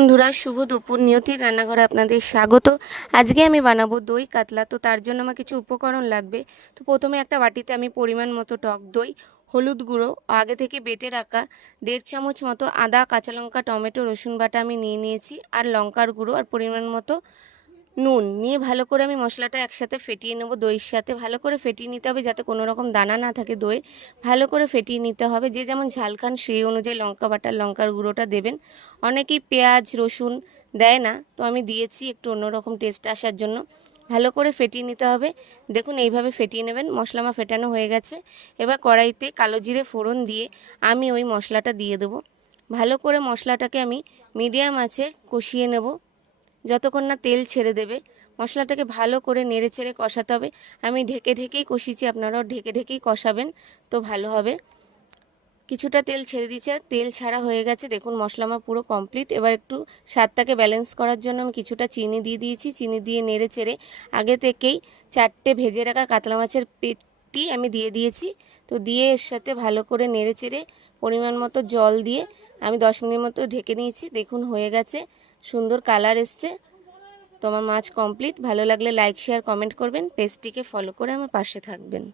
বন্ধুরা, শুভ দুপুর। নিয়তির রান্নাঘরে আপনাদের স্বাগত। আজকে আমি বানাবো দই কাতলা। তো তার জন্য আমার কিছু উপকরণ লাগবে। তো প্রথমে একটা বাটিতে আমি পরিমাণ মতো টক দই, হলুদ গুঁড়ো, আগে থেকে বেটে রাখা 1.5 চামচ মতো আদা, কাঁচা লঙ্কা, টমেটো, রসুন বাটা আমি নিয়ে নিয়েছি, আর লঙ্কার গুঁড়ো আর পরিমাণ মতো নুন নিয়ে ভালো করে আমি মশলাটা একসাথে ফেটিয়ে নেব। দইয়ের সাথে ভালো করে ফেটিয়ে নিতে হবে, যাতে কোনো রকম দানা না থাকে দইয়ে। ভালো করে ফেটিয়ে নিতে হবে। যে যেমন ঝাল খান সেই অনুযায়ী লঙ্কা বাটা, লঙ্কার গুঁড়োটা দেবেন। অনেকেই পেঁয়াজ রসুন দেয় না, তো আমি দিয়েছি একটু অন্যরকম টেস্ট আসার জন্য। ভালো করে ফেটিয়ে নিতে হবে। দেখুন এইভাবে ফেটিয়ে নেবেন। মশলা আমার ফেটানো হয়ে গেছে। এবার কড়াইতে কালো জিরে ফোড়ন দিয়ে আমি ওই মশলাটা দিয়ে দেবো। ভালো করে মশলাটাকে আমি মিডিয়াম আঁচে কষিয়ে নেব যতক্ষণ না তেল ছেড়ে দেবে। মশলাটাকে ভালো করে নেড়ে ছেড়ে কষাতে হবে। আমি ঢেকে ঢেকেই কষিয়েছি, আপনারাও ঢেকে ঢেকেই কষাবেন, তো ভালো হবে। কিছুটা তেল ছেড়ে দিয়েছে, তেল ছাড়া হয়ে গেছে। দেখুন মশলা আমার পুরো কমপ্লিট। এবার একটু স্বাদটাকে ব্যালেন্স করার জন্য আমি কিছুটা চিনি দিয়ে দিয়েছি। চিনি দিয়ে নেড়ে ছেড়ে আগে থেকেই 4টে ভেজে রাখা কাতলা মাছের পেটি আমি দিয়ে দিয়েছি। তো দিয়ে এর সাথে ভালো করে নেড়ে ছেড়ে পরিমাণ মতো জল দিয়ে আমি 10 মিনিট মতো ঢেকে নিয়েছি। দেখুন হয়ে গেছে, সুন্দর কালার এসছে। তো আমার মাছ কমপ্লিট। ভালো লাগলে লাইক শেয়ার কমেন্ট করবেন, পেজটিকে ফলো করে আমার পাশে থাকবেন।